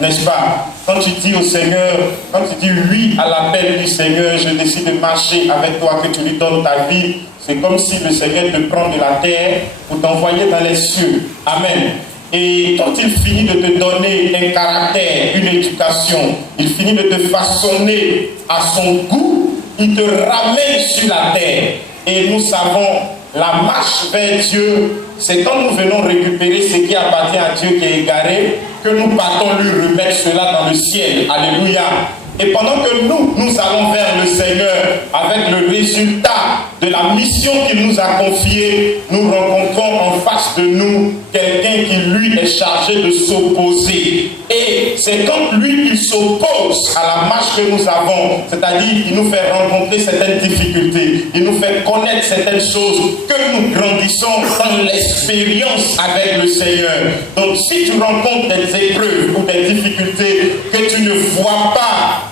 n'est-ce pas? Quand tu dis au Seigneur, quand tu dis oui à l'appel du Seigneur, je décide de marcher avec toi, que tu lui donnes ta vie, c'est comme si le Seigneur te prend de la terre pour t'envoyer dans les cieux. Amen. Et quand il finit de te donner un caractère, une éducation, il finit de te façonner à son goût, il te ramène sur la terre. Et nous savons, la marche vers Dieu, c'est quand nous venons récupérer ce qui appartient à Dieu qui est égaré, que nous partons lui remettre cela dans le ciel. Alléluia. Et pendant que nous allons vers le Seigneur avec le résultat de la mission qu'il nous a confiée, nous rencontrons en face de nous quelqu'un qui lui est chargé de s'opposer. Et c'est quand lui il s'oppose à la marche que nous avons, c'est-à-dire il nous fait rencontrer certaines difficultés, il nous fait connaître certaines choses, que nous grandissons dans l'expérience avec le Seigneur. Donc si tu rencontres des épreuves ou des difficultés que tu ne vois pas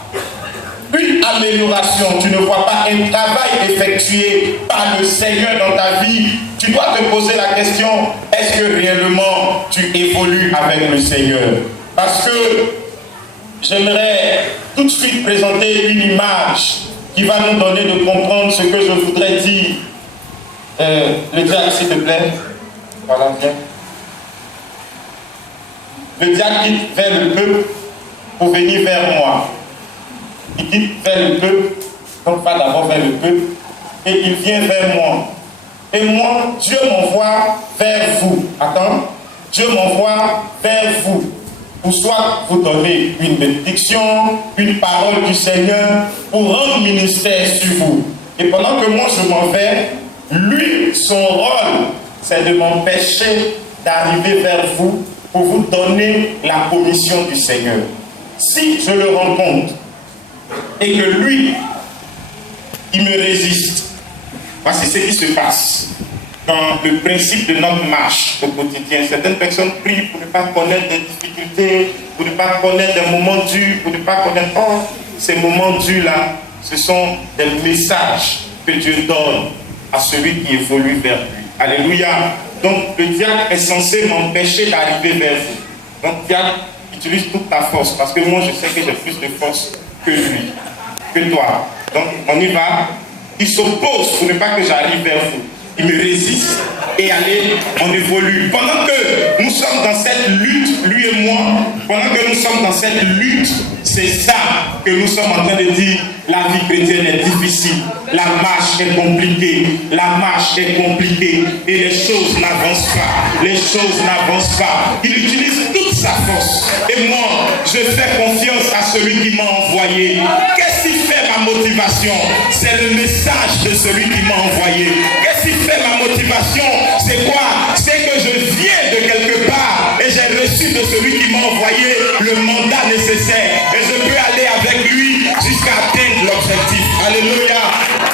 une amélioration, tu ne vois pas un travail effectué par le Seigneur dans ta vie, tu dois te poser la question, est-ce que réellement tu évolues avec le Seigneur? Parce que j'aimerais tout de suite présenter une image qui va nous donner de comprendre ce que je voudrais dire. Le diacre, s'il te plaît. Voilà, viens. Le diacre quitte vers le peuple pour venir vers moi. Il quitte vers le peuple, donc pas d'abord vers le peuple, et il vient vers moi. Et moi, Dieu m'envoie vers vous. Attends, Dieu m'envoie vers vous, pour soit vous donner une bénédiction, une parole du Seigneur, pour rendre ministère sur vous. Et pendant que moi je m'en vais, lui, son rôle, c'est de m'empêcher d'arriver vers vous pour vous donner la commission du Seigneur. Si je le rencontre, et que lui, il me résiste. Voici ce qui se passe dans le principe de notre marche au quotidien. Certaines personnes prient pour ne pas connaître des difficultés, pour ne pas connaître des moments durs, pour ne pas connaître... Oh, ces moments durs-là, ce sont des messages que Dieu donne à celui qui évolue vers lui. Alléluia. Donc, le diacre est censé m'empêcher d'arriver vers vous. Donc, diacre, utilise toute ta force, parce que moi, je sais que j'ai plus de force que lui, que toi. Donc, on y va. Il s'oppose pour ne pas que j'arrive vers vous. Il me résiste. Et allez, on évolue. Pendant que nous sommes dans cette lutte, lui et moi, pendant que nous sommes dans cette lutte, c'est ça que nous sommes en train de dire. La vie chrétienne est difficile. La marche est compliquée. La marche est compliquée. Et les choses n'avancent pas. Les choses n'avancent pas. Il utilise toute sa force. Et moi, je fais confiance à celui qui m'a envoyé. Qu'est-ce qui fait ma motivation? C'est le message de celui qui m'a envoyé. Qu'est-ce qui fait ma motivation? C'est quoi? C'est que je viens de quelque part et j'ai reçu de celui qui m'a envoyé le mandat nécessaire. Et je peux aller avec lui jusqu'à atteindre l'objectif. Alléluia.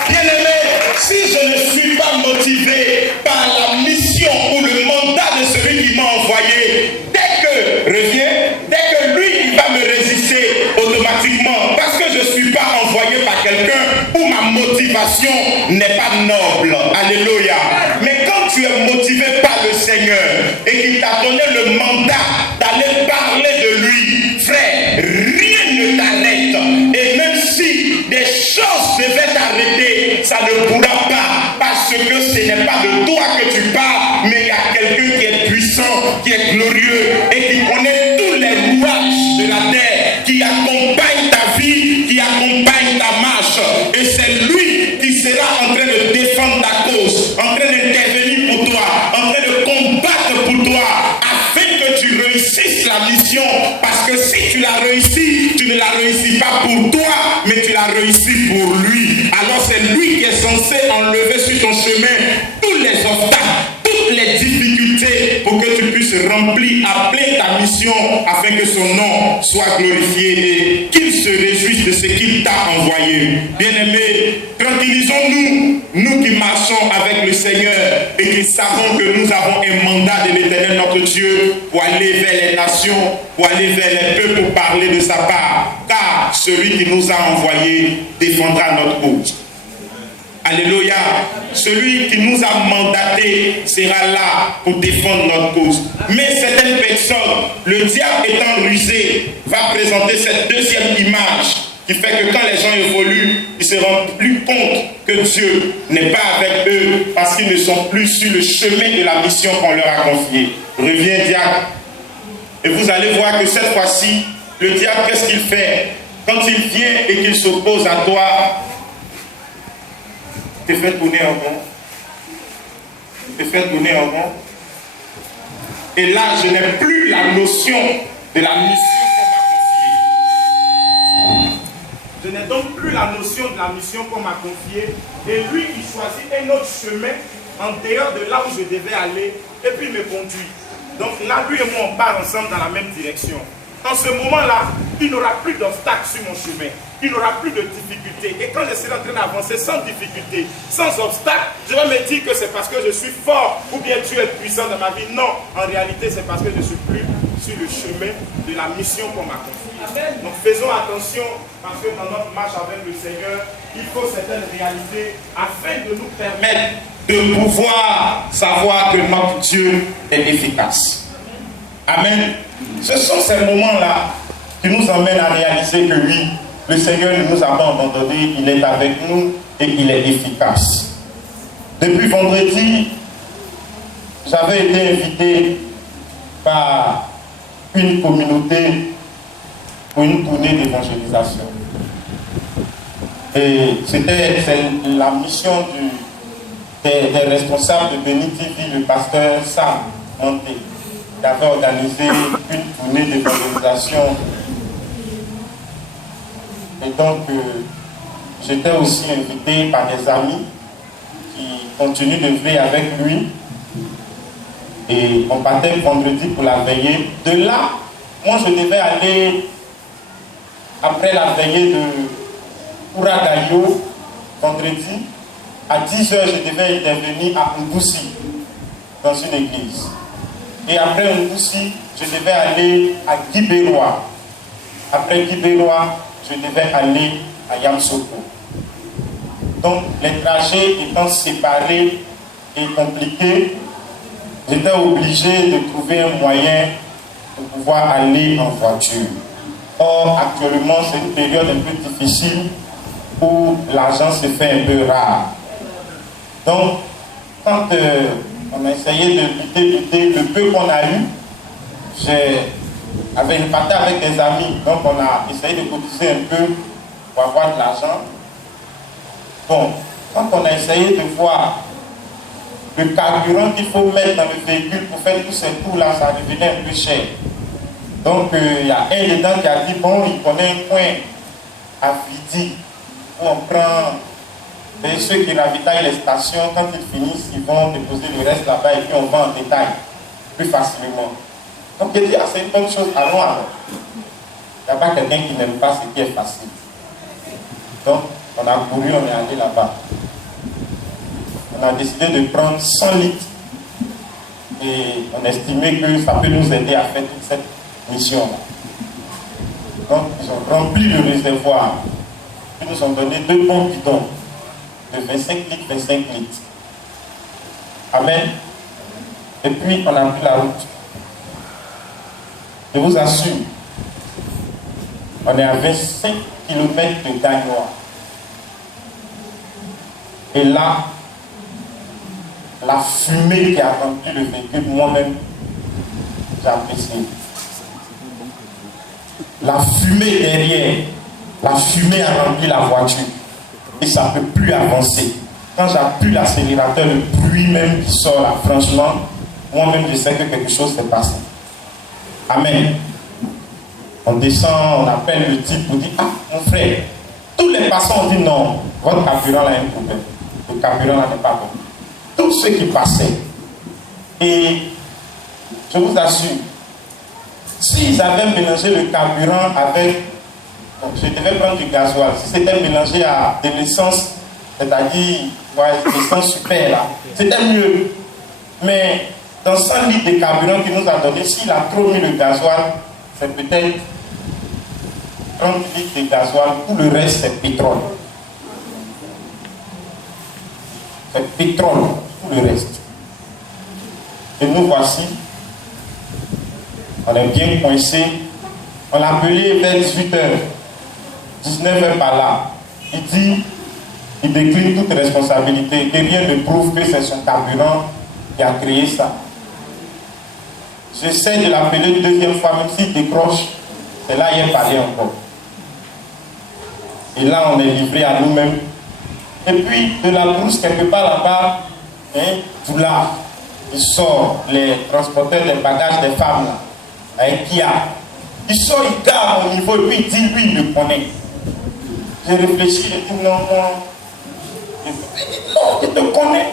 Bien-aimé, si je ne suis pas motivé par la mission ou le mandat de celui qui m'a envoyé, dès que lui, il va me résister automatiquement parce que je ne suis pas envoyé par quelqu'un où ma motivation n'est pas noble. Alléluia. Mais quand tu es motivé par le Seigneur et qu'il t'a donné le mandat d'aller parler de lui, frère, rien ne t'arrête. Et même si des choses devaient t'arrêter, ça ne pourra pas, parce que ce n'est pas de toi que tu parles, mais il y a quelqu'un qui est puissant, qui est glorieux et qui connaît tous les rouages de la terre, qui accompagne ta vie, qui accompagne ta marche. Et c'est lui qui sera en train de défendre ta cause, en train d'intervenir pour toi, en train de combattre pour toi, afin que tu réussisses la mission. Parce que si tu l'as réussi, tu ne la réussis pas pour toi, mais tu l'as réussi pour lui. Alors c'est lui qui est censé enlever sur ton chemin tous les obstacles, toutes les difficultés, pour que tu puisses remplir à plein ta mission, afin que son nom soit glorifié et qu'il se réjouisse de ce qu'il t'a envoyé. Bien-aimés, tranquillisons-nous, nous qui marchons avec le Seigneur et qui savons que nous avons un mandat de l'Éternel notre Dieu pour aller vers les nations, pour aller vers les peuples, pour parler de sa part. Car celui qui nous a envoyés défendra notre cause. Alléluia. Celui qui nous a mandatés sera là pour défendre notre cause. Mais certaines personnes, le diable étant rusé, va présenter cette deuxième image qui fait que quand les gens évoluent, ils se rendent plus compte que Dieu n'est pas avec eux parce qu'ils ne sont plus sur le chemin de la mission qu'on leur a confiée. Reviens, diable. Et vous allez voir que cette fois-ci, le diable, qu'est-ce qu'il fait? Quand il vient et qu'il s'oppose à toi, il te fait tourner en rond. Il te fait tourner en rond. Et là, je n'ai plus la notion de la mission qu'on m'a confiée. Je n'ai donc plus la notion de la mission qu'on m'a confiée. Et lui, il choisit un autre chemin en dehors de là où je devais aller. Et puis il me conduit. Donc là, lui et moi, on part ensemble dans la même direction. En ce moment-là, il n'aura plus d'obstacles sur mon chemin. Il n'aura plus de difficultés. Et quand je serai en train d'avancer sans difficulté, sans obstacle, je vais me dire que c'est parce que je suis fort ou bien Dieu est puissant dans ma vie. Non, en réalité, c'est parce que je ne suis plus sur le chemin de la mission qu'on m'a confiée. Donc faisons attention parce que dans notre marche avec le Seigneur, il faut certaines réalités afin de nous permettre de pouvoir savoir que notre Dieu est efficace. Amen. Ce sont ces moments-là qui nous emmènent à réaliser que oui, le Seigneur ne nous a pas abandonnés, il est avec nous et il est efficace. Depuis vendredi, j'avais été invité par une communauté pour une tournée d'évangélisation. Et c'est la mission des responsables de Béni TV, le pasteur Sam Monté, qui avait organisé une tournée d'évangélisation. Et donc, j'étais aussi invité par des amis qui continuent de veiller avec lui. Et on partait vendredi pour la veillée. De là, moi je devais aller, après la veillée de Ouragayo, vendredi, à 10h, je devais intervenir à Ngoussi, dans une église. Et après Ngoussi, je devais aller à Guibérois. Après Guibérois, je devais aller à Yamsoko. Donc, les trajets étant séparés et compliqués, j'étais obligé de trouver un moyen pour pouvoir aller en voiture. Or, actuellement, c'est une période un peu difficile où l'argent se fait un peu rare. Donc, quand on a essayé de lutter le peu qu'on a eu, j'avais parti avec des amis, donc on a essayé de cotiser un peu pour avoir de l'argent. Bon, quand on a essayé de voir le carburant qu'il faut mettre dans le véhicule pour faire tous ces tours-là, ça devenait un peu cher. Donc, il y a un dedans qui a dit, bon, il connaît un coin à Vidi, où on prend ceux qui ravitaillent les stations, quand ils finissent, ils vont déposer le reste là-bas et puis on va en détail, plus facilement. Donc, il dit, ah, c'est une bonne chose, allons alors. Il n'y a pas quelqu'un qui n'aime pas ce qui est facile. Donc, on a couru, on est allé là-bas. On a décidé de prendre 100 litres et on estimait que ça peut nous aider à faire toute cette mission-là. Donc, ils ont rempli le réservoir. Ils nous ont donné 2 bons bidons de 25 litres, 25 litres. Amen. Et puis, on a pris la route. Je vous assure, on est à 25 km de Gagnoa. Et là, la fumée qui a rempli le véhicule, moi-même, j'ai apprécié. La fumée derrière, la fumée a rempli la voiture. Et ça ne peut plus avancer. Quand j'appuie l'accélérateur, le bruit même qui sort là, franchement, moi-même, je sais que quelque chose s'est passé. Amen. On descend, on appelle le type pour dire, ah, mon frère, tous les passants ont dit non, votre carburant là a un problème. Le carburant là n'est pas bon. Tous ceux qui passaient. Et je vous assure, s'ils avaient mélangé le carburant avec, bon, je devais prendre du gasoil, si c'était mélangé à de l'essence, c'est-à-dire, ouais, l'essence super là, c'était mieux. Mais dans 100 litres de carburant qu'il nous a donné, s'il a trop mis le gasoil, c'est peut-être 30 litres de gasoil, tout le reste c'est pétrole. le pétrole, tout le reste. Et nous voici, on est bien coincé. On l'a appelé vers 18h, 19h par là. Il dit, il décline toute responsabilité, et rien ne prouve que c'est son carburant qui a créé ça. J'essaie de l'appeler une deuxième fois, même s'il décroche, c'est là qu'il est parlé encore. Et là, on est livré à nous-mêmes. Et puis, de la brousse, quelque part là-bas, tout là, il sort les transporteurs des bagages des femmes, là, avec Kia. Il sort, il garde au niveau, et puis il dit, lui, il me connaît. J'ai réfléchi, j'ai dit, non, non. Non, je te connais.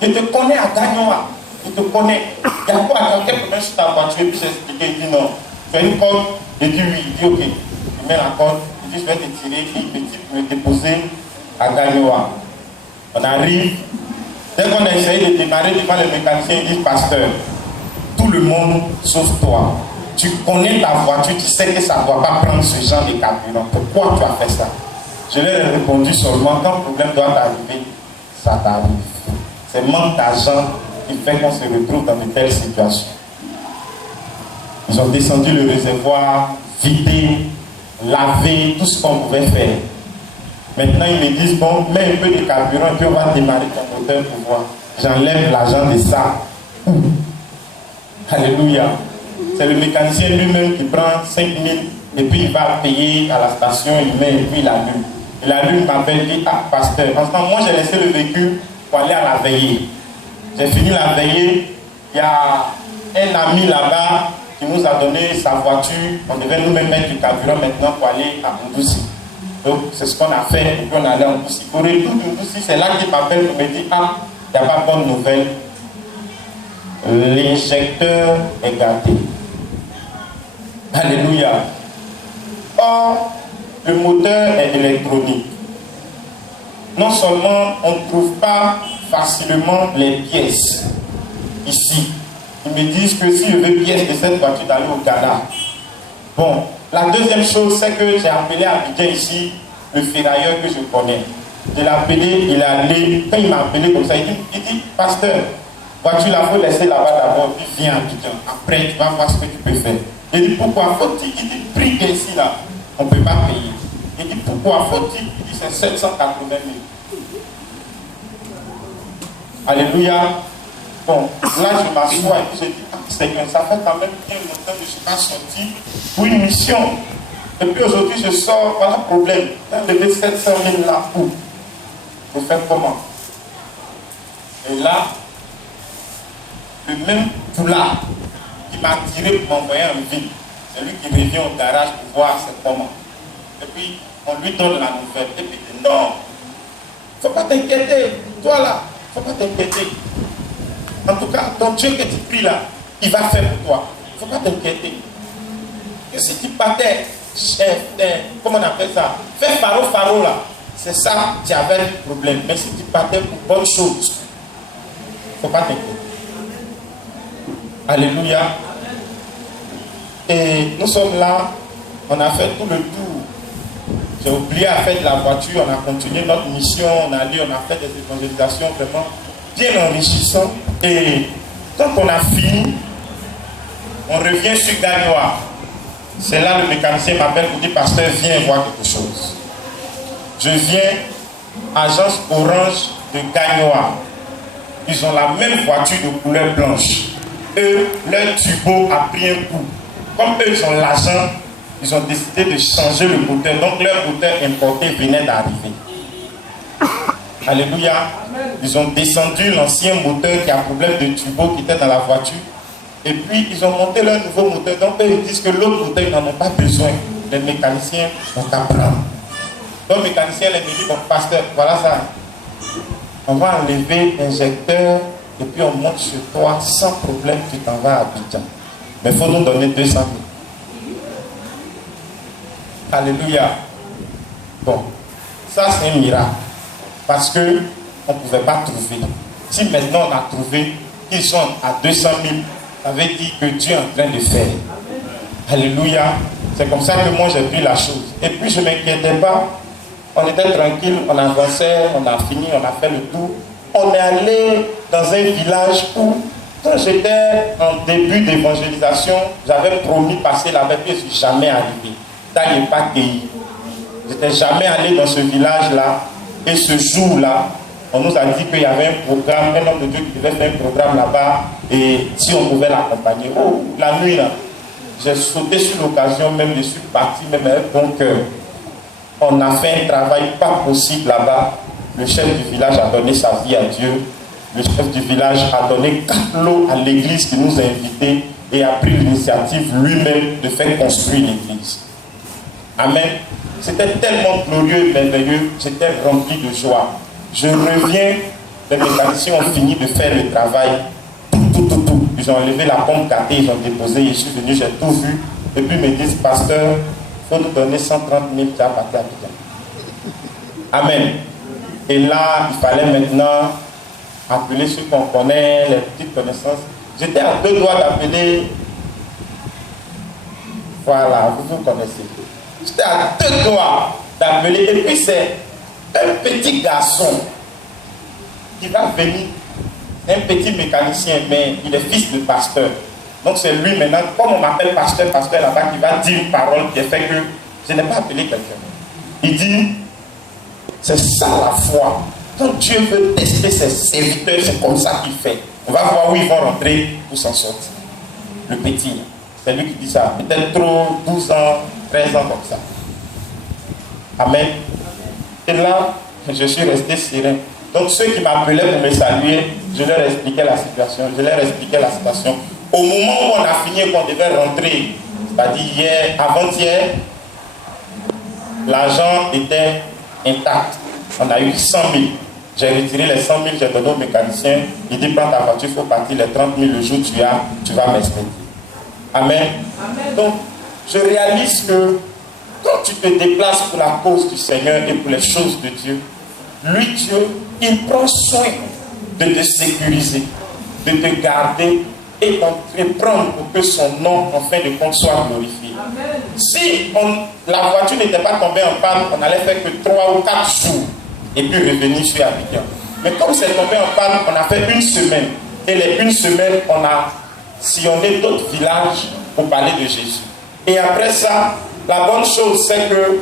Je te connais à Gagnoa. Je te connais. Il y a quoi à quel problème sur ta voiture? Et puis j'ai expliqué, il dit non. Tu as une corde? J'ai dit oui. Il dit ok. Il met la corde. Il dit je vais te tirer. Il me déposer à Gagnoa. On arrive. Dès qu'on a essayé de démarrer devant les mécaniciens, ils disent pasteur, tout le monde sauf toi. Tu connais ta voiture, tu sais que ça ne doit pas prendre ce genre de carburant. Pourquoi tu as fait ça? Je leur ai répondu seulement, quand le problème doit arriver, ça t'arrive. C'est le manque d'argent qui fait qu'on se retrouve dans de telles situations. Ils ont descendu le réservoir, vidé, lavé, tout ce qu'on pouvait faire. Maintenant, ils me disent, bon, mets un peu de carburant et puis on va démarrer ton moteur pour voir. J'enlève l'argent de ça. Alléluia. C'est le mécanicien lui-même qui prend 5 000 et puis il va payer à la station, il met et puis il allume. Il allume, m'appelle, dit, ah, pasteur. En ce temps, moi j'ai laissé le véhicule pour aller à la veillée. J'ai fini la veillée. Il y a un ami là-bas qui nous a donné sa voiture. On devait nous-mêmes mettre du carburant maintenant pour aller à Moudoussi. Donc c'est ce qu'on a fait et puis on est allé à Moudoussi. Pour le retour de Moudoussi, c'est là qu'il m'appelle pour me dire, ah, il n'y a pas de bonne nouvelle. L'injecteur est gâté. Alléluia. Or, le moteur est électronique. Non seulement on ne trouve pas facilement les pièces ici. Ils me disent que si je veux pièces de cette voiture d'aller au Ghana. Bon, la deuxième chose, c'est que j'ai appelé à Abidjan ici le ferrailleur que je connais. Je l'ai appelé, il est allé. Quand il m'a appelé comme ça, il dit pasteur, voiture là, il faut laisser là-bas d'abord, puis viens à Abidjan. Après, tu vas voir ce que tu peux faire. Il dit pourquoi faut-il? Il dit prix ici là, on ne peut pas payer. Il dit pourquoi faut-il? Il dit c'est 780 000. Alléluia. Bon, là je m'assois et puis je dis, ah, Seigneur, ça fait quand même bien longtemps que je ne suis pas sorti pour une mission. Et puis aujourd'hui je sors, voilà le problème. J'ai levé 700 000 là où? Je fais comment? Et là, le même foulard qui m'a tiré pour m'envoyer en ville, c'est lui qui revient au garage pour voir c'est comment. Et puis on lui donne la nouvelle. Et puis il dit non, il ne faut pas t'inquiéter, toi là, il ne faut pas t'inquiéter. En tout cas, ton Dieu que tu pries là, il va faire pour toi. Il ne faut pas t'inquiéter. Que si tu partais, comment on appelle ça? Faire faro là, c'est ça, tu avais un problème. Mais si tu partais pour bonne chose, il ne faut pas t'inquiéter. Alléluia. Et nous sommes là, on a fait tout le tour. J'ai oublié à faire de la voiture, on a continué notre mission, on a lu, on a fait des évangélisations vraiment bien enrichissantes. Et quand on a fini, on revient sur Gagnoa. C'est là le mécanicien m'appelle pour dire pasteur, viens voir quelque chose. Je viens, agence Orange de Gagnoa. Ils ont la même voiture de couleur blanche. Eux, leur turbo a pris un coup. Comme eux, ils ont l'argent, ils ont décidé de changer le moteur. Donc leur moteur importé venait d'arriver. Alléluia. Ils ont descendu l'ancien moteur qui a un problème de turbo qui était dans la voiture. Et puis, ils ont monté leur nouveau moteur. Donc, eux, ils disent que l'autre moteur, ils n'en ont pas besoin. Les mécaniciens vont apprendre. Donc, le mécanicien les dit, bon, pasteur, voilà ça. On va enlever l'injecteur et puis on monte sur toi sans problème, tu t'en vas à Abidjan. Mais il faut nous donner 200 000. Alléluia. Bon, ça c'est un miracle. Parce qu'on ne pouvait pas trouver. Si maintenant on a trouvé qu'ils sont à 200 000, ça veut dire que Dieu est en train de faire. Alléluia. C'est comme ça que moi j'ai pris la chose. Et puis je ne m'inquiétais pas. On était tranquille, on avançait, on a fini, on a fait le tour. on est allé dans un village où, quand j'étais en début d'évangélisation, j'avais promis passer là-bas, puis je ne suis jamais arrivé. Je n'étais jamais allé dans ce village-là. Et ce jour-là, on nous a dit qu'il y avait un programme, un homme de Dieu qui devait faire un programme là-bas, et si on pouvait l'accompagner. Oh, la nuit, là, j'ai sauté sur l'occasion, même je suis parti, même avec bon cœur. On a fait un travail pas possible là-bas. Le chef du village a donné sa vie à Dieu. Le chef du village a donné 4 lots à l'église qui nous a invités et a pris l'initiative lui-même de faire construire l'église. Amen. C'était tellement glorieux et merveilleux, j'étais rempli de joie. Je reviens, les mécaniciens ont fini de faire le travail. Tout. Ils ont enlevé la pompe gâtée, ils ont déposé, je suis venu, j'ai tout vu. Et puis ils me disent, pasteur, il faut nous donner 130 000 qui a parti à Pékin. Amen. Et là, il fallait maintenant appeler ceux qu'on connaît, les petites connaissances. J'étais à 2 doigts d'appeler. Voilà, vous connaissez. J'étais à 2 doigts d'appeler. Et puis c'est un petit garçon qui va venir. Un petit mécanicien, mais il est fils de pasteur. Donc c'est lui maintenant, comme on m'appelle pasteur là-bas, qui va dire une parole qui fait que je n'ai pas appelé quelqu'un. Il dit, c'est ça la foi. Quand Dieu veut tester ses serviteurs, c'est comme ça qu'il fait. On va voir où ils vont rentrer pour s'en sortir. Le petit, c'est lui qui dit ça. Peut-être trop, 12 ans, 13 ans comme ça. Amen. Et là, je suis resté serein. Donc ceux qui m'appelaient pour me saluer, je leur expliquais la situation. Au moment où on a fini et qu'on devait rentrer, c'est-à-dire hier, avant-hier, l'argent était intact. On a eu 100 000. J'ai retiré les 100 000, j'ai donné au mécanicien. Il dit, prends ta voiture, il faut partir les 30 000 le jour tu vas m'expédier. Amen. Amen. Donc, je réalise que quand tu te déplaces pour la cause du Seigneur et pour les choses de Dieu, lui, Dieu, il prend soin de te sécuriser, de te garder et de prendre pour que son nom, en fin de compte, soit glorifié. Amen. Si la voiture n'était pas tombée en panne, on allait faire que 3 ou 4 jours et puis revenir sur Abidjan. Mais comme c'est tombé en panne, on a fait 1 semaine. Et les 1 semaine, on a sillonné d'autres villages pour parler de Jésus. Et après ça, la bonne chose, c'est que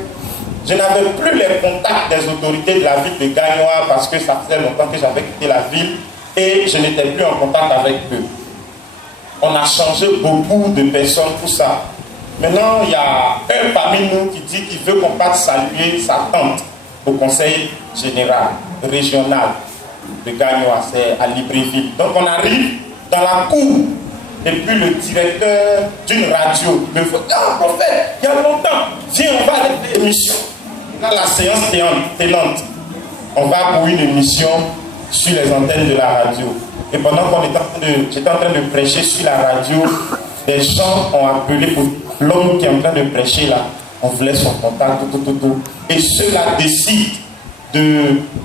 je n'avais plus les contacts des autorités de la ville de Gagnoa parce que ça faisait longtemps que j'avais quitté la ville et je n'étais plus en contact avec eux. On a changé beaucoup de personnes pour ça. Maintenant, il y a un parmi nous qui dit qu'il veut qu'on parte saluer sa tante au conseil général régional de Gagnoa, c'est à Libreville. Donc on arrive dans la cour et puis le directeur d'une radio me dit, ah prophète, il y a longtemps, viens, on va aller faire l'émission. Dans la séance tenante, on va pour une émission sur les antennes de la radio. Et pendant qu'on j'étais en train de prêcher sur la radio, des gens ont appelé pour l'homme qui est en train de prêcher là. On voulait son contact, tout. Et ceux-là décident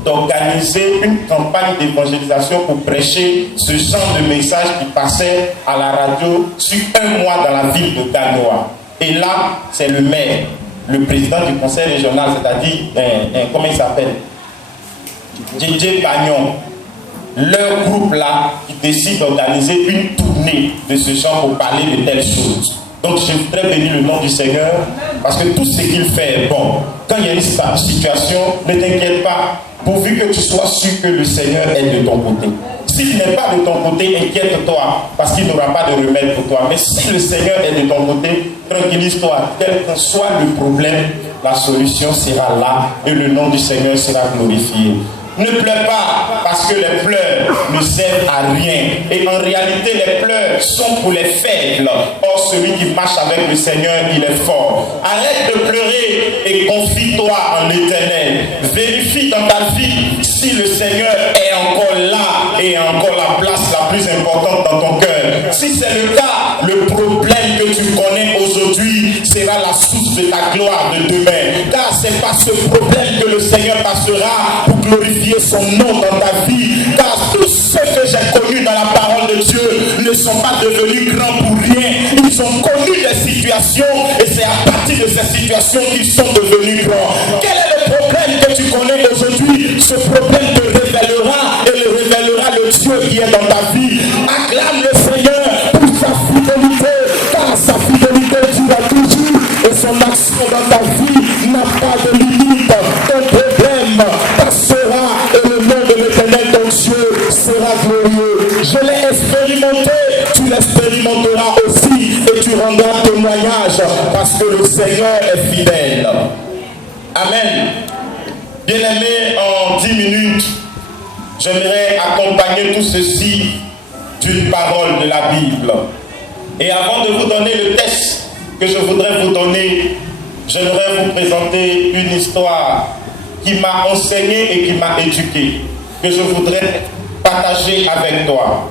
d'organiser une campagne d'évangélisation pour prêcher ce genre de message qui passait à la radio sur 1 mois dans la ville de Gagnoa. Et là, c'est le maire, le président du conseil régional, c'est-à-dire, comment il s'appelle, DJ Bagnon, leur groupe là, qui décide d'organiser une tournée de ce genre pour parler de telles choses. Donc je voudrais bénir le nom du Seigneur, parce que tout ce qu'il fait est bon. Quand il y a une situation, ne t'inquiète pas, pourvu que tu sois sûr que le Seigneur est de ton côté. S'il n'est pas de ton côté, inquiète-toi, parce qu'il n'aura pas de remède pour toi. Mais si le Seigneur est de ton côté, tranquillise-toi, quel que soit le problème, la solution sera là et le nom du Seigneur sera glorifié. Ne pleure pas parce que les pleurs ne servent à rien. Et en réalité, les pleurs sont pour les faibles. Or, celui qui marche avec le Seigneur, il est fort. Arrête de pleurer et confie-toi en l'Éternel. Vérifie dans ta vie si le Seigneur est encore là et encore la place la plus importante dans ton cœur. Si c'est le cas, le problème que tu connais aujourd'hui sera la source de ta gloire de demain. Car c'est par ce problème que le Seigneur passera pour glorifier son nom dans ta vie. Car tous ceux que j'ai connus dans la parole de Dieu ne sont pas devenus grands pour rien. Ils ont connu des situations et c'est à partir de ces situations qu'ils sont devenus grands. Quel est le problème que tu connais aujourd'hui? Ce problème te révélera et le dans ta vie n'a pas de limite. Ton problème passera et le nom de l'Éternel, ton Dieu, sera glorieux. Je l'ai expérimenté, tu l'expérimenteras aussi et tu rendras témoignage parce que le Seigneur est fidèle. Amen. Bien-aimés, en 10 minutes, j'aimerais accompagner tout ceci d'une parole de la Bible. Et avant de vous donner le texte que je voudrais vous donner, j'aimerais vous présenter une histoire qui m'a enseigné et qui m'a éduqué, que je voudrais partager avec toi.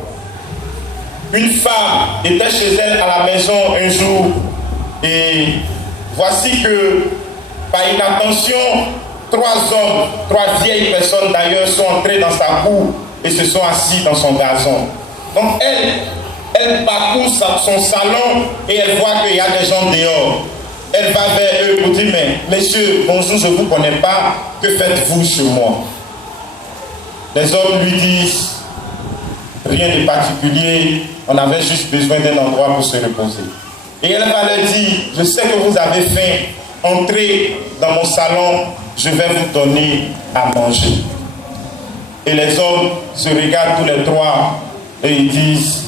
Une femme était chez elle à la maison un jour et voici que par inattention, 3 hommes, 3 vieilles personnes d'ailleurs sont entrées dans sa cour et se sont assis dans son gazon. Donc elle parcourt son salon et elle voit qu'il y a des gens dehors. Elle va vers eux pour dire, mais messieurs, bonjour, je ne vous connais pas, que faites-vous chez moi? Les hommes lui disent, rien de particulier, on avait juste besoin d'un endroit pour se reposer. Et elle va leur dire, je sais que vous avez faim, entrez dans mon salon, je vais vous donner à manger. Et les hommes se regardent tous les 3 et ils disent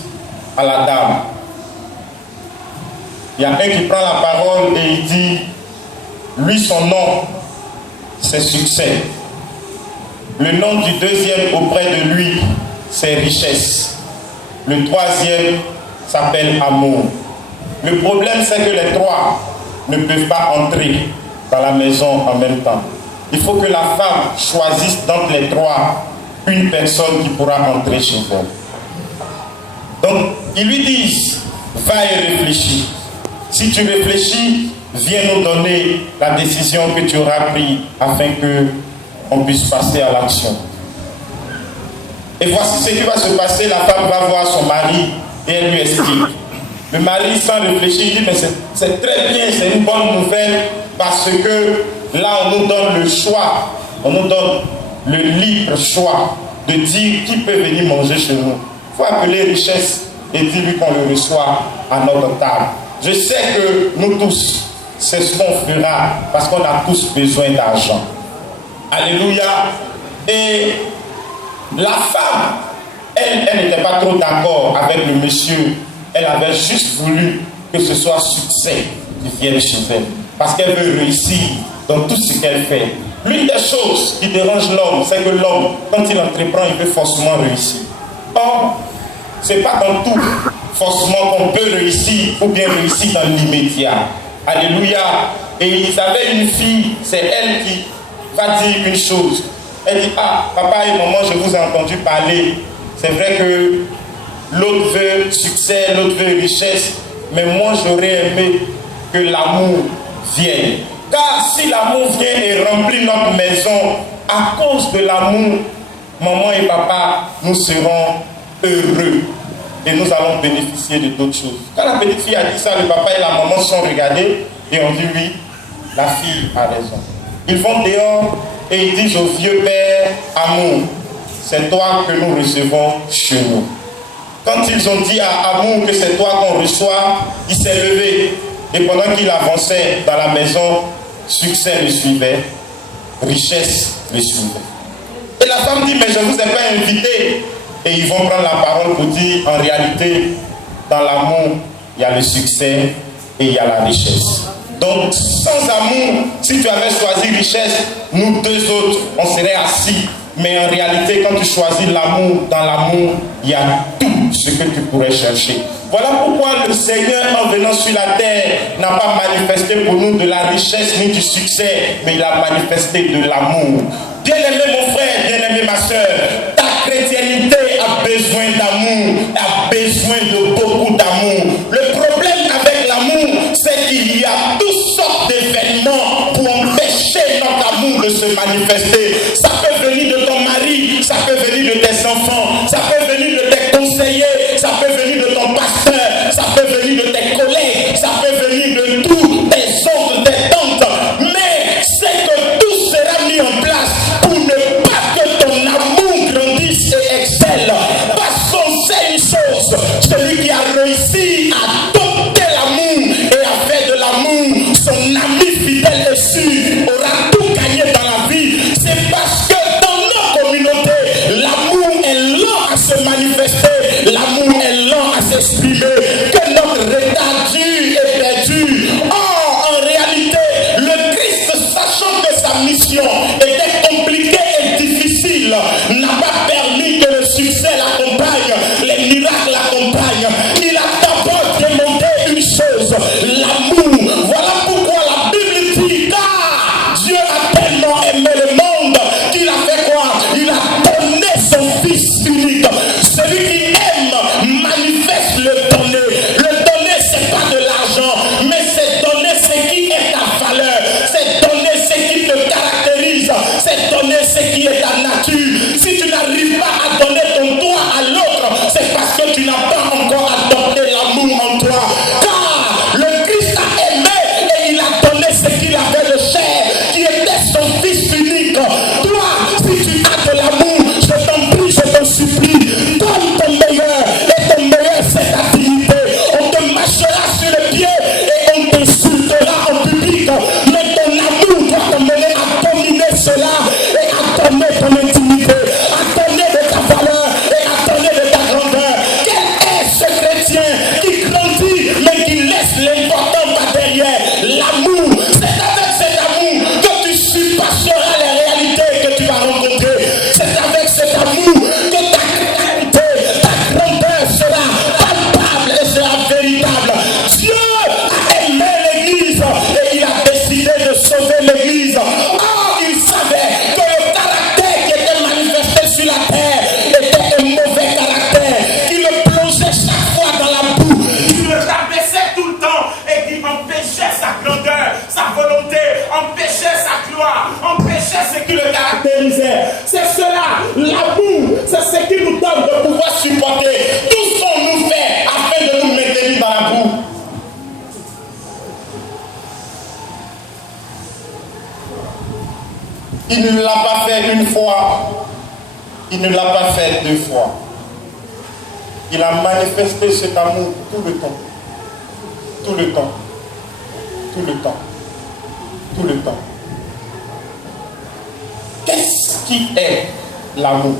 à la dame, il y a un qui prend la parole et il dit, lui son nom c'est succès. Le nom du deuxième auprès de lui c'est richesse. Le 3e s'appelle amour. Le problème c'est que les 3 ne peuvent pas entrer dans la maison en même temps. Il faut que la femme choisisse d'entre les 3 une personne qui pourra entrer chez elle. Donc, ils lui disent, va et réfléchis. Si tu réfléchis, viens nous donner la décision que tu auras prise afin qu'on puisse passer à l'action. Et voici ce qui va se passer. La femme va voir son mari et elle lui explique. Le mari, sans réfléchir, dit, mais c'est très bien, c'est une bonne nouvelle parce que là, on nous donne le choix, on nous donne le libre choix de dire qui peut venir manger chez nous. Il faut appeler richesse et dire qu'on le reçoit à notre table. Je sais que nous tous, c'est ce qu'on fera parce qu'on a tous besoin d'argent. Alléluia. Et la femme, elle n'était pas trop d'accord avec le monsieur. Elle avait juste voulu que ce soit succès qui vienne chez elle. Parce qu'elle veut réussir dans tout ce qu'elle fait. L'une des choses qui dérange l'homme, c'est que l'homme, quand il entreprend, il veut forcément réussir. Or, ce n'est pas dans tout forcément qu'on peut réussir ou bien réussir dans l'immédiat. Alléluia. Et ils avaient une fille, c'est elle qui va dire une chose. Elle dit, ah, papa et maman, je vous ai entendu parler. C'est vrai que l'autre veut succès, l'autre veut richesse, mais moi j'aurais aimé que l'amour vienne. Car si l'amour vient et remplit notre maison, à cause de l'amour, maman et papa, nous serons heureux et nous allons bénéficier de d'autres choses. Quand la petite fille a dit ça, le papa et la maman sont regardés et ont dit oui, la fille a raison. Ils vont dehors et ils disent au vieux père, amour, c'est toi que nous recevons chez nous. Quand ils ont dit à Amour que c'est toi qu'on reçoit, il s'est levé. Et pendant qu'il avançait dans la maison, succès le suivait, richesse le suivait. Et la femme dit, mais je ne vous ai pas invité. Et ils vont prendre la parole pour dire, en réalité, dans l'amour, il y a le succès et il y a la richesse. Donc, sans amour, si tu avais choisi richesse, nous 2 autres, on serait assis. Mais en réalité, quand tu choisis l'amour, dans l'amour, il y a tout ce que tu pourrais chercher. Voilà pourquoi le Seigneur, en venant sur la terre, n'a pas manifesté pour nous de la richesse ni du succès, mais il a manifesté de l'amour. Bien-aimé mon frère, bien-aimé ma soeur, ta chrétienté a besoin d'amour, a besoin de beaucoup d'amour. Le problème avec l'amour, c'est qu'il y a toutes sortes d'événements pour empêcher notre amour de se manifester. Ça peut venir de ton mari, ça peut venir de tes enfants, ça peut venir de tes conseillers, ça peut venir de ton pasteur, ça peut venir de tes collègues, ça peut venir de tous tes oncles, tes tantes. Mais c'est que tout sera mis en place pour ne pas que ton amour grandisse et excelle. Parce qu'on sait une chose, celui qui a réussi à adopter l'amour et a fait de l'amour son ami fidèle c'est donner ce qui te caractérise, c'est donner ce qui est ta nature. Si tu n'arrives pas à donner ton toi à l'autre, c'est parce que tu n'as pas encore adopté l'amour en toi. Car le Christ a aimé et il a donné ce qu'il avait de chair, qui était son Fils unique. Toi, si tu as de l'amour, je t'en prie, je t'en supplie, donne ton meilleur, et ton meilleur c'est ta dignité. On te marchera sur le pied et on t'insultera en public, mais ton amour doit t'amener à dominer cela et à donner ton intimité, à donner de ta valeur et à donner de ta grandeur. Quel est ce chrétien qui grandit mais qui laisse l'important par derrière? L'amour. C'est avec cet amour que tu surpasseras les réalités que tu vas rencontrer. C'est avec cet amour que ta qualité, ta grandeur sera palpable et sera véritable. Dieu a aimé l'Église et il a décidé de sauver l'Église. Or, il savait que le caractère qui était manifesté sur la terre était un mauvais caractère, qui le plongeait chaque fois dans la boue, qui le rabaissait tout le temps et qui empêchait sa grandeur, sa volonté, empêchait sa gloire, empêchait ce qui le caractérisait. C'est cela, l'amour, c'est ce qui nous donne de pouvoir supporter tout ce qu'on nous fait afin de nous maintenir dans la boue. Il ne l'a pas fait une fois, il ne l'a pas fait deux fois. Il a manifesté cet amour tout le temps. Tout le temps. Tout le temps. Tout le temps. Qu'est-ce qui est l'amour?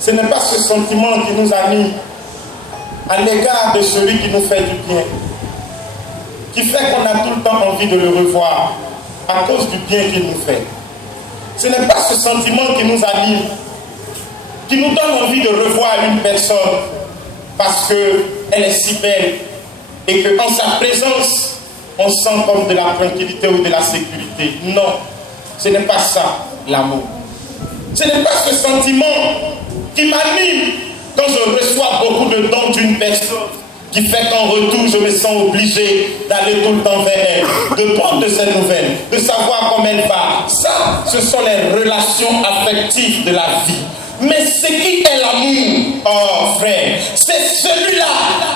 Ce n'est pas ce sentiment qui nous anime à l'égard de celui qui nous fait du bien, qui fait qu'on a tout le temps envie de le revoir à cause du bien qu'il nous fait. Ce n'est pas ce sentiment qui nous anime, qui nous donne envie de revoir une personne parce qu'elle est si belle et qu'en sa présence, on sent comme de la tranquillité ou de la sécurité. Non, ce n'est pas ça l'amour. Ce n'est pas ce sentiment qui m'anime quand je reçois beaucoup de dons d'une personne, qui fait qu'en retour, je me sens obligé d'aller tout le temps vers elle, de prendre de ses nouvelles, de savoir comment elle va. Ça, ce sont les relations affectives de la vie. Mais ce qui est l'amour, oh frère, c'est celui-là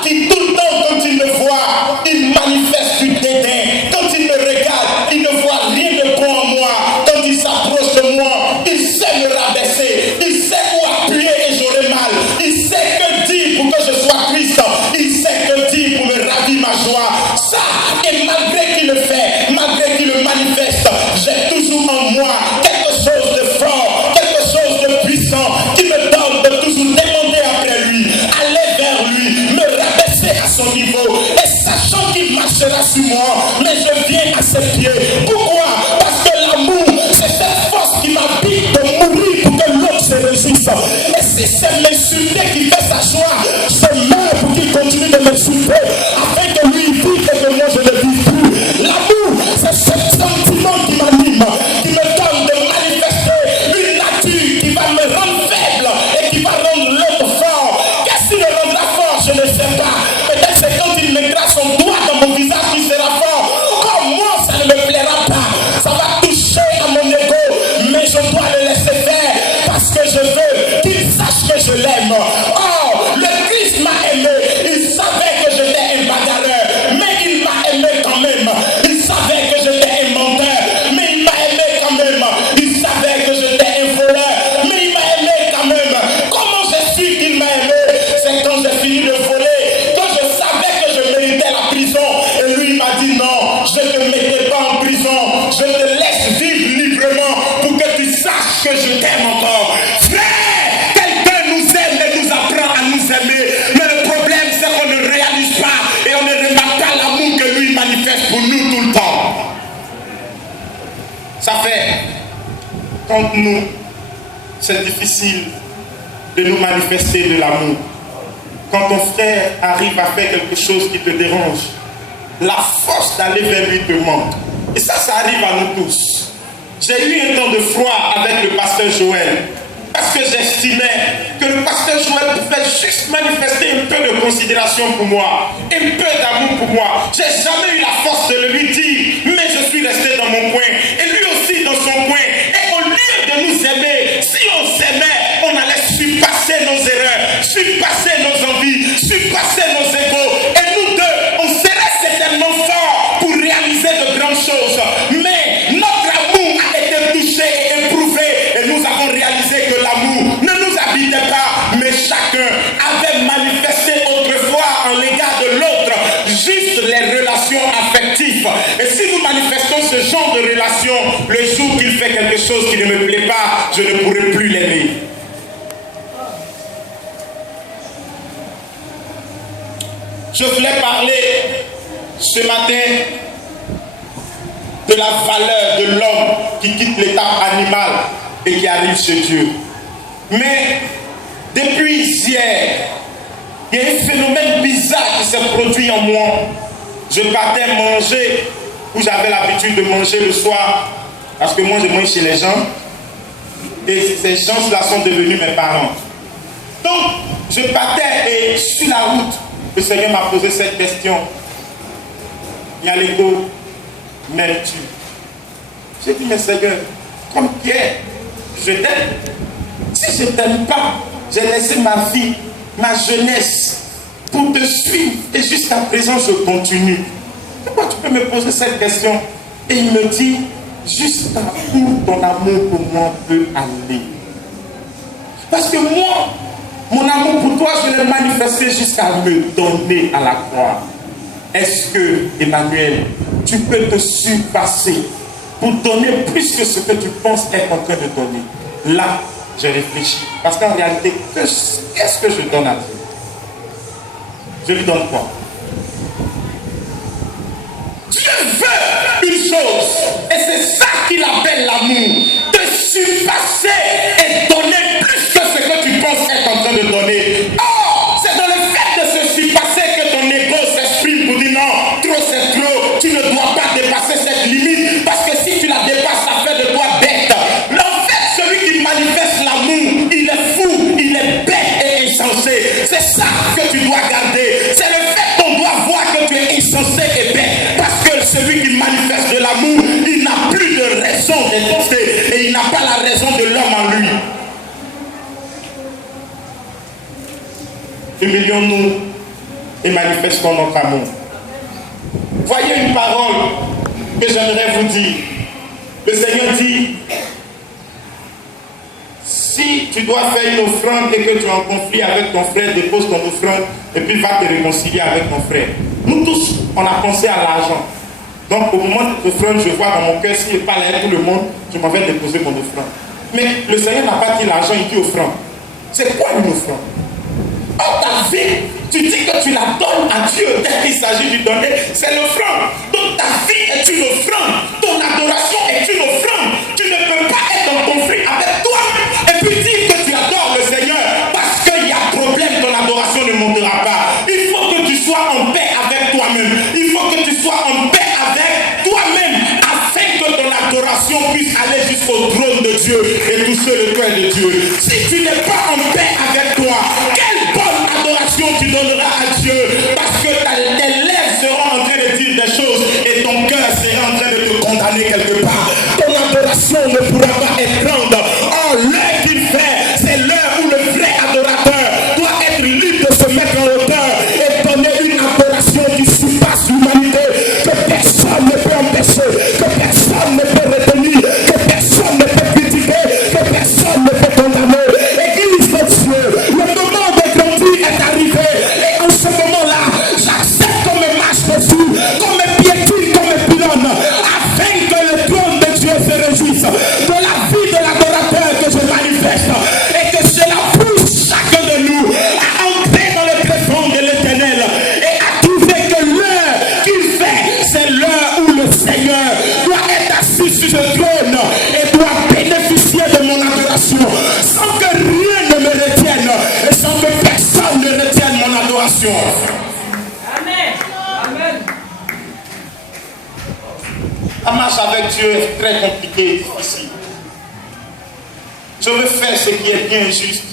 qui tout le temps, quand il me voit, il manifeste du dédain. Quand il me regarde, il ne voit rien de bon en moi. Quand il s'approche de moi, il sait me rabaisser, il sait où appuyer et j'aurai mal. Il sait que dire pour que je sois Christ, il sait que dire pour me ravir ma joie. Ça, et malgré qu'il le fait, malgré qu'il le manifeste, j'ai toujours en moi quelque chose de fort, quelque chose de puissant, qui me donne de toujours demander après lui, aller vers lui, me rabaisser à son niveau, et sachant qu'il marchera sur moi, mais je viens à ses pieds. Pourquoi? Parce que l'amour, c'est cette force qui m'habite de mourir pour que l'autre se réjouisse. Et si c'est m'insulter qui fait sa joie, je meurs pour qu'il continue de m'insulter, afin que lui vive et que moi je ne vive plus. L'amour, c'est ce sentiment qui m'anime, qui me donne de manifester une nature qui va me rendre faible et qui va rendre l'autre fort. Qu'est-ce qui le rendra fort? Je ne sais pas. Peut-être c'est quand il mettra son doigt dans mon visage qu'il sera fort. Comme moi, ça ne me plaira pas. Ça va toucher à mon ego, mais je dois le laisser faire parce que je veux qu'il sache que je l'aime. Oh, le Christ m'a aimé. Il savait que j'étais un bagarreur, mais il m'a aimé quand même. Il savait que j'étais un menteur, mais il m'a aimé quand même. Il savait que j'étais un voleur, mais il m'a aimé quand même. Comment je suis qu'il m'a aimé? C'est quand j'ai fini de voler, quand je savais que je méritais la prison. Et lui il m'a dit non, je ne te mettrai pas en prison. Je te laisse vivre librement pour que tu saches que je t'aime encore. Frère, quelqu'un nous aime et nous apprend à nous aimer. Mais le problème c'est qu'on ne réalise pas et on ne remarque pas l'amour que lui manifeste pour nous tout le temps. Ça fait, quand nous, c'est difficile de nous manifester de l'amour. Quand ton frère arrive à faire quelque chose qui te dérange, la force d'aller vers lui te manque. Et ça arrive à nous tous. J'ai eu un temps de froid avec le pasteur Joël, parce que j'estimais que le pasteur Joël pouvait juste manifester un peu de considération pour moi, un peu d'amour pour moi. J'ai jamais eu la force de le lui dire, mais chose. Mais notre amour a été touché et éprouvé et nous avons réalisé que l'amour ne nous habitait pas, mais chacun avait manifesté autrefois en l'égard de l'autre juste les relations affectives. Et si nous manifestons ce genre de relations, le jour qu'il fait quelque chose qui ne me plaît pas, je ne pourrai plus l'aimer. Je voulais parler ce matin de la valeur de l'homme qui quitte l'état animal et qui arrive chez Dieu. Mais depuis hier, il y a un phénomène bizarre qui s'est produit en moi. Je partais manger où j'avais l'habitude de manger le soir, parce que moi je mange chez les gens, et ces gens-là sont devenus mes parents. Donc je partais et sur la route, le Seigneur m'a posé cette question. Nyaleko, m'aimes-tu? J'ai dit, mais Seigneur, comme Pierre, je t'aime. Si je ne t'aime pas, j'ai laissé ma vie, ma jeunesse, pour te suivre. Et jusqu'à présent, je continue. Pourquoi tu peux me poser cette question? Et il me dit, jusqu'à où ton amour pour moi peut aller? Parce que moi, mon amour pour toi, je l'ai manifesté jusqu'à me donner à la croix. Est-ce que, Emmanuel, tu peux te surpasser pour donner plus que ce que tu penses être en train de donner? Là, j'ai réfléchi. Parce qu'en réalité, qu'est-ce que je donne à Dieu? Je lui donne quoi? Dieu veut une chose, et c'est ça qu'il appelle l'amour. Te surpasser et donner plus que ce que tu penses être en train de donner. Or, c'est dans le fait de se surpasser que ton ego s'exprime pour dire non, trop c'est trop, tu ne dois pas dépasser cette limite, parce que si tu la dépasses, ça fait de toi bête. Mais en fait, celui qui manifeste l'amour, il est fou, il est bête et insensé. C'est ça que tu dois garder. C'est le fait qu'on doit voir que tu es insensé et bête, parce que celui qui manifeste de l'amour, il n'a plus de raison d'exister et il n'a pas la raison de l'homme en lui. Humilions-nous et manifestons notre amour. Voyez une parole que j'aimerais vous dire. Le Seigneur dit, si tu dois faire une offrande et que tu es en conflit avec ton frère, dépose ton offrande et puis va te réconcilier avec ton frère. Nous tous, on a pensé à l'argent. Donc au moment de l'offrande, je vois dans mon cœur, s'il parle à tout le monde, je m'en vais déposer mon offrande. Mais le Seigneur n'a pas dit l'argent, il dit offrande. C'est quoi une offrande? Or ta vie, tu dis que tu la donnes à Dieu dès qu'il s'agit de donner, c'est l'offrande. Donc ta vie est une offrande, ton adoration est une offrande. Tu ne peux pas être en conflit avec toi-même et puis dire que tu adores le Seigneur parce qu'il y a problème, ton adoration ne montera pas. Il faut que tu sois en paix avec toi-même. Il faut que tu sois en paix avec toi-même afin que ton adoration puisse aller jusqu'au trône de Dieu et toucher le cœur de Dieu. Si tu n'es pas en paix avec toi, quelle bonne adoration tu donneras à Dieu, parce que tes lèvres seront en train de dire des choses et ton cœur sera en train de te condamner quelque part. Ton adoration ne pourra pas être grande. Or, l'heure qu'il fait, c'est l'heure où le vrai adorateur doit être libre de se mettre en hauteur et donner une adoration qui surpasse l'humanité, que personne ne peut empêcher, que personne ne peut retenir, que personne ne peut critiquer, que personne ne peut condamner. Église de Dieu, le moment de grandir est arrivé, et en ce moment-là, j'accepte qu'on me marche dessus, qu'on me piétine, qu'on me pilonne, afin que le trône de Dieu se réjouisse de la vie de l'adorateur que je manifeste, et que cela pousse chacun de nous à entrer dans le tréfonds de l'Éternel et à trouver que l'heure qu'il fait, c'est l'heure où le Seigneur doit être assis sur ce trône et doit bénéficier de mon adoration, sans que rien ne me retienne et sans que personne ne retienne mon adoration. Amen. Amen. La marche avec Dieu est très compliquée et difficile. Je veux faire ce qui est bien juste,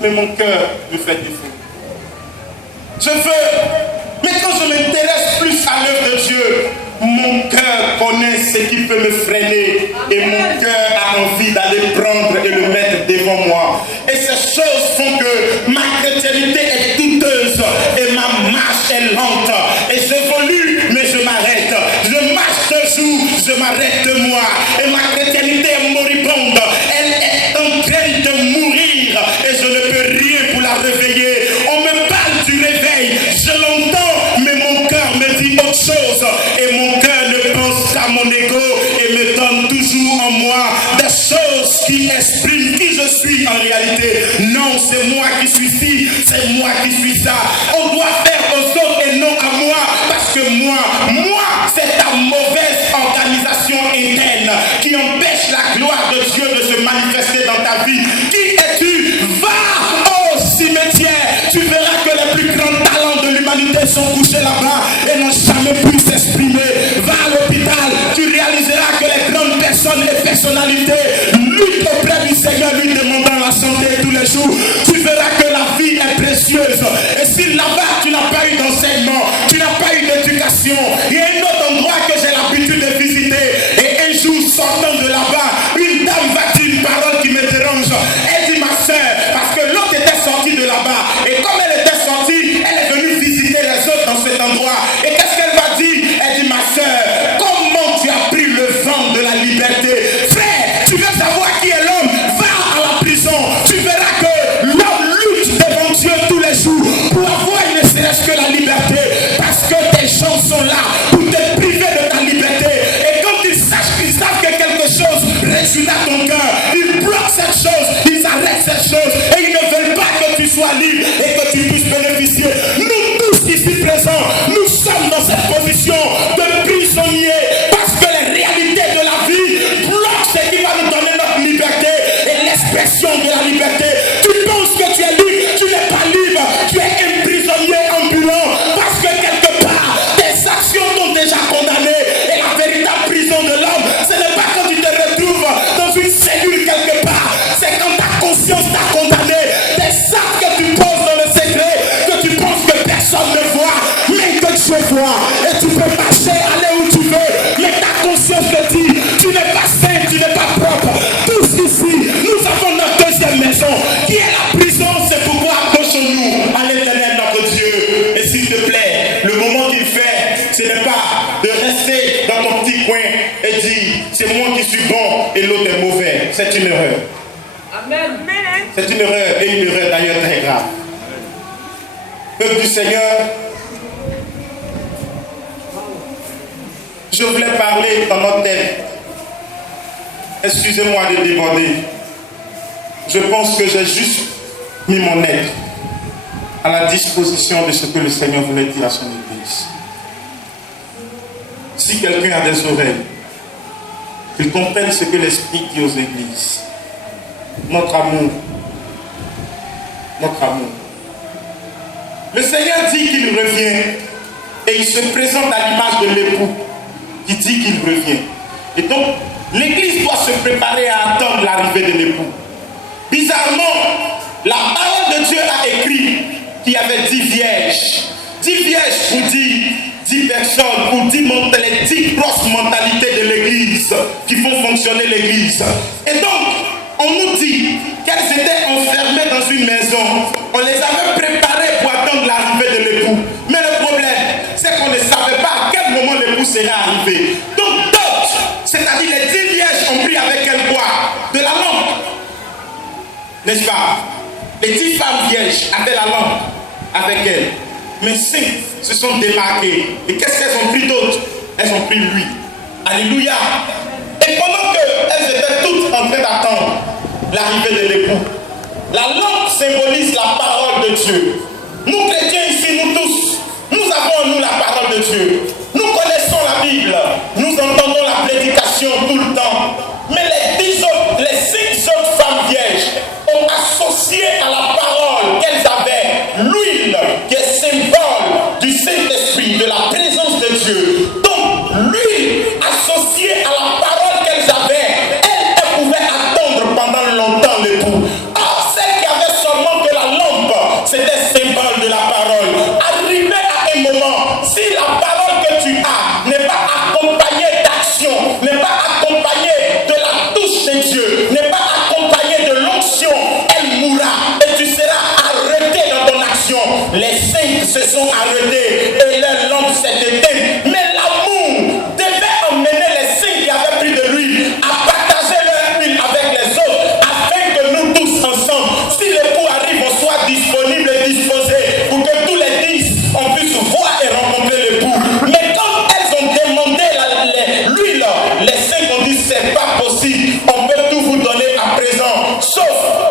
mais mon cœur me fait défaut. Je veux, mais quand je m'intéresse plus à l'œuvre de Dieu, mon cœur connaît ce qui peut me freiner et mon cœur a envie d'aller prendre et le mettre devant moi. Et ces choses font que ma chrétienté est douteuse et ma marche est lente. Et j'évolue, mais je m'arrête. Je marche 2 jours je m'arrête de moi. Et ma chrétienté est moribonde. Elle est en train de mourir et je ne peux rien pour la réveiller. On me parle du réveil, je l'entends, mais mon cœur me dit autre chose. Et mon cœur ne pense qu'à mon ego et me donne toujours en moi des choses qui expriment qui je suis en réalité. Non, c'est moi qui suis ci, c'est moi qui suis ça. On doit faire aux autres et non à moi, parce que moi, c'est ta mauvaise organisation interne qui empêche la gloire de Dieu de se manifester dans ta vie. Qui es-tu? Va au cimetière, tu verras que les plus grands talents de l'humanité sont couchés là-bas et n'ont jamais pu s'exprimer. Va à l'hôpital, tu réaliseras que les grandes personnes et personnalités luttent auprès du Seigneur, lui demandant la santé tous les jours. Tu verras que la vie est précieuse. Et si là-bas tu n'as pas eu d'enseignement, tu n'as pas eu d'éducation, il y a un autre endroit que j'ai l'habitude de visiter. Et un jour, sortant de là-bas, une dame va dire une parole qui me dérange. Elle dit: ma soeur, parce que l'autre était sortie de là-bas. Et comme elle était sortie, elle est venue visiter les autres dans cet endroit. Et qu'est-ce qu'elle va dire? Elle dit: ma soeur, comment tu as pris le vent de la liberté? Frère, tu veux savoir qui est l'homme? Va à la prison. Tu verras que l'homme lutte devant Dieu tous les jours pour avoir ne serait-ce que la liberté. Parce que des gens sont là pour te priver de ta liberté. Et quand ils savent que quelque chose résulte à ton cœur, ils bloquent cette chose, ils arrêtent cette chose et ils ne veulent pas que tu sois libre et que tu puisses bénéficier. Nous tous ici présents, nous sommes dans cette position de prisonniers parce que les réalités de la vie bloquent ce qui va nous donner notre liberté et l'expression de la liberté. Tu penses que tu es libre, tu n'es pas libre, tu es un prisonnier ambulant parce que quelque part tes actions t'ont déjà condamné. Et la véritable prison de l'homme, ce n'est pas quand tu te retrouves dans une cellule quelque part, c'est quand ta conscience t'a condamné. Des actes que tu poses dans le secret, que tu penses que personne ne voit, mais que Dieu voit. Et tu peux marcher, aller où tu veux, mais ta conscience te dit: tu n'es pas saint, tu n'es pas propre. Tous ici, nous avons notre deuxième maison, qui est la prison. C'est pourquoi approchons-nous à l'Éternel notre Dieu. Et s'il te plaît, le moment qu'il fait, ce n'est pas de rester dans ton petit coin et dire: c'est moi qui suis bon et l'autre est mauvais. C'est une erreur. Amen. C'est une erreur, et une erreur d'ailleurs très grave. Peuple du Seigneur, je voulais parler dans notre thème. Excusez-moi de déborder. Je pense que j'ai juste mis mon être à la disposition de ce que le Seigneur voulait dire à son Église. Si quelqu'un a des oreilles, qu'il comprenne ce que l'Esprit dit aux Églises. Notre amour. Notre amour. Le Seigneur dit qu'il revient et il se présente à l'image de l'époux qui dit qu'il revient. Et donc, l'Église doit se préparer à attendre l'arrivée de l'époux. Bizarrement, la parole de Dieu a écrit qu'il y avait 10 vierges. 10 vierges pour dire 10 personnes, pour dire les 10 grosses mentalités de l'Église qui font fonctionner l'Église. Et donc, on nous dit qu'elles étaient enfermées dans une maison. On les avait préparées pour attendre l'arrivée de l'époux. Mais le problème, c'est qu'on ne savait pas à quel moment l'époux serait arrivé. Donc d'autres, c'est-à-dire les 10 vierges, ont pris avec elles quoi? De la lampe. N'est-ce pas? Les 10 femmes vierges avaient la lampe avec elles. Mais 5 se sont démarquées. Et qu'est-ce qu'elles ont pris d'autre? Elles ont pris l'huile. Alléluia. Et pendant qu'elles étaient toutes en train d'attendre l'arrivée de l'époux, la lampe symbolise la parole de Dieu. Nous chrétiens ici, nous tous, nous avons en nous la parole de Dieu. Nous connaissons la Bible. Nous entendons la prédication tout le temps. Mais les 5 autres femmes vierges ont associé à la parole qu'elles avaient l'huile qui est symbole du Saint-Esprit, de la présence de Dieu. Donc l'huile associée à la parole qu'elles avaient, elles pouvaient attendre pendant longtemps l'époux. Or, celles qui avaient seulement que la lampe, c'était symbole de la parole. Arrivé à un moment, si la parole que tu as n'est pas accompagnée c'est pas possible. On peut tout vous donner à présent, sauf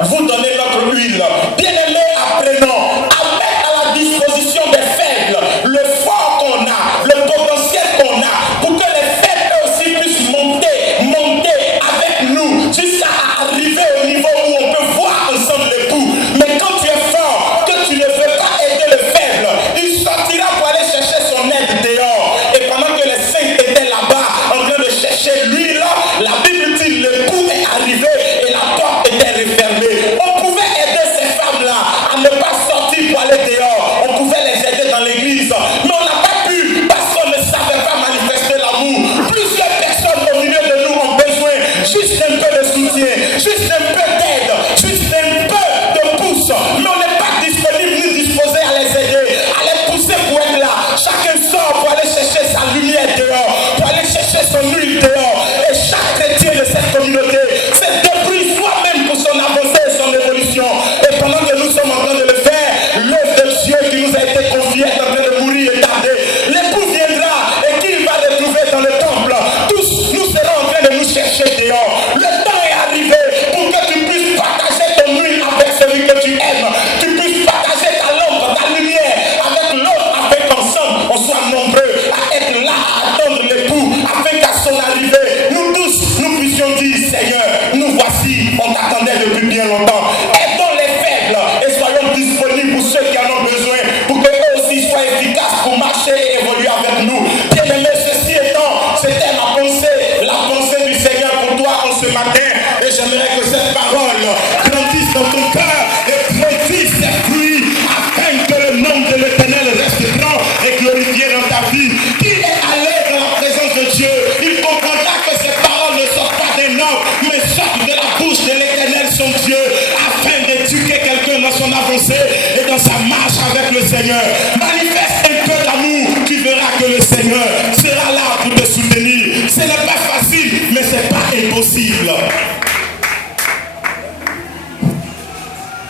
vous donner notre huile. Bien-aimés, apprenons à mettre à la disposition des faibles le fort qu'on a, le potentiel qu'on a, pour que les faibles aussi puissent monter avec nous, jusqu'à arriver au niveau où on peut voir ensemble l'époux. Mais quand tu es fort, que tu ne veux pas aider le faible, il sortira pour aller chercher son aide dehors. Et pendant que les saints étaient là-bas, en train de chercher l'huile, la Bible dit l'époux est arrivé et la porte était refermée. On pouvait aider ces femmes-là à ne pas sortir pour aller dehors. On pouvait les aider dans l'église, mais on n'a pas pu parce qu'on ne savait pas manifester l'amour. Plusieurs personnes au milieu de nous ont besoin juste un peu de soutien, juste un peu d'aide, juste un peu de pouce, mais on n'est pas disponible ni disposé à les aider, à les pousser pour être là. Chacun sort pour aller chercher sa lumière dehors, pour aller chercher son huile dehors. Et chaque chrétien de cette communauté se débrouille soi-même pour son avancée et son évolution. Et pendant que nous sommes en train de le faire, l'œuvre de Dieu qui nous a été confiée est en train de mourir et tarder. L'époux viendra et qui va le trouver dans le temple. Tous nous serons en train de nous chercher dehors. Le temps est arrivé pour que tu puisses partager ton huile avec celui que tu aimes. Tu puisses partager ta lampe, ta lumière avec l'autre, afin qu'ensemble on soit nombreux à être là, à attendre l'époux, afin qu'à son arrivée, nous tous, nous puissions dire Seigneur, nous voici, on t'attendait depuis bien longtemps. Aidons les faibles et soyons disponibles pour ceux qui en ont besoin, pour qu'eux aussi soient efficaces pour marcher et évoluer avec nous. Bien-aimés, ceci étant, c'était la pensée du Seigneur pour toi en ce matin. Et j'aimerais que cette parole grandisse dans ton cœur et produise ses fruits, afin que le nom de l'Éternel reste grand et glorifié dans ta vie. Qui est allé dans la présence de Dieu, il comprendra que ces paroles ne sortent pas d'un homme, mais sortent de la bouche de l'Éternel son Dieu, afin d'éduquer quelqu'un dans son avancée et dans sa marche avec le Seigneur. Manifeste un peu d'amour, tu verras que le Seigneur sera là pour te soutenir. Ce n'est pas facile, mais ce n'est pas impossible.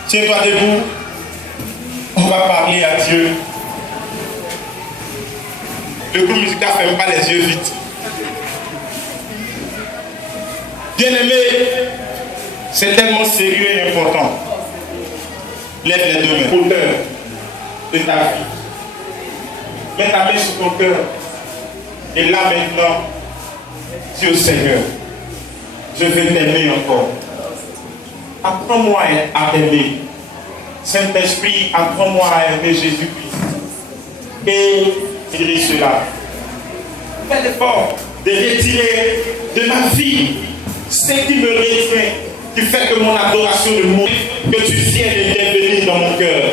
Tiens-toi debout. On va parler à Dieu. Le groupe musical ne ferme pas les yeux vite. Bien-aimé, c'est tellement sérieux et important. Lève les deux mains. Auteur de ta vie. Mets ta main sur ton cœur. Et là maintenant, dis au Seigneur, je vais t'aimer encore. Apprends-moi à t'aimer. Saint-Esprit, apprends-moi à aimer Jésus-Christ. Et dirai cela. Fais l'effort de retirer de ma vie ce qui me restreint, qui fait que mon adoration ne monte, que tu viennes intervenir dans mon cœur.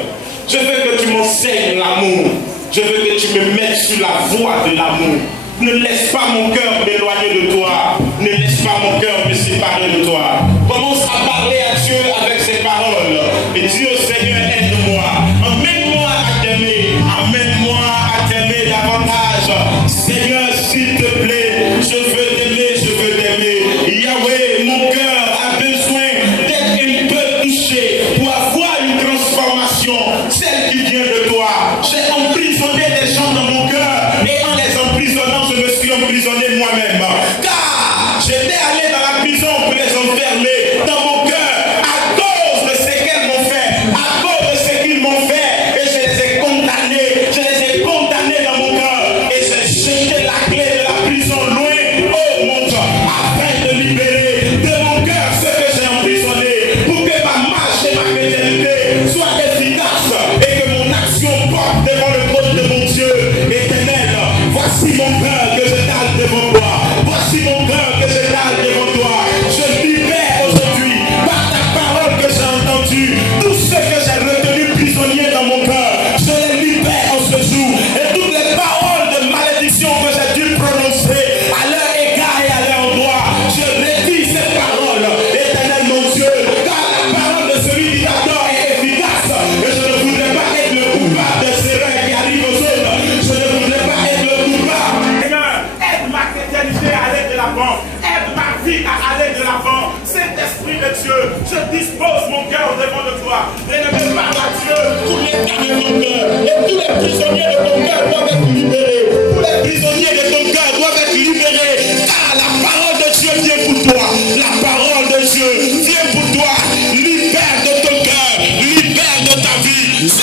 Je veux que tu m'enseignes l'amour. Je veux que tu me mettes sur la voie de l'amour. Ne laisse pas mon cœur m'éloigner de toi. Ne laisse pas mon cœur me séparer de toi. Commence à parler à Dieu avec ces paroles. Et dis au Seigneur, aide-moi. Amène-moi à t'aimer. Amène-moi à t'aimer davantage. Seigneur, s'il te plaît, je veux t'aimer, je veux t'aimer. Yahweh, mon cœur a besoin d'être un peu touché pour avoir une transformation, celle qui vient de toi. J'ai emprisonné des gens dans mon cœur et en les emprisonnant, je me suis emprisonné moi-même. Car j'étais allé dans la prison pour les enfermer dans mon cœur à cause de ce qu'elles m'ont fait, à cause de ce qu'ils m'ont fait. Et je les ai condamnés dans mon cœur. Et j'ai jeté la clé de la prison loin au monde afin de libérer de mon cœur ce que j'ai emprisonné pour que ma marche et ma chrétienté soient efficaces et que mon action porte devant le trône de mon Dieu éternel. Voici mon cœur que je tale devant toi. Voici mon cœur que je tale devant toi. Je libère aujourd'hui par ta parole que j'ai entendue tout ce que j'ai retenu prisonnier dans mon cœur. Je les libère en ce jour. Et toutes les paroles de malédiction que j'ai dû prononcer à leur égard et à leur endroit, je rédis ces paroles, éternel mon Dieu, car la parole de celui qui t'adore est efficace. Et je ne voudrais pas être le coupable de ces erreurs qui arrivent aux autres. Je ne voudrais pas être le coupable. Seigneur, aide ma chrétienté à aller de l'avant. Aide ma vie à aller de l'avant. Saint-Esprit de Dieu, je dispose mon cœur devant de toi. Et ne me parle à Dieu tous les cas de ton cœur. Et tous les prisonniers de ton cœur doivent être libérés. Tous les prisonniers de ton cœur doivent être libérés. Car la parole de Dieu vient pour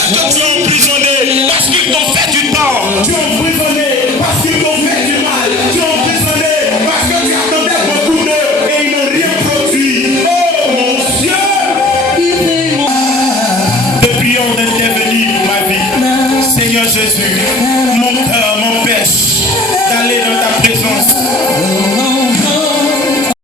que tu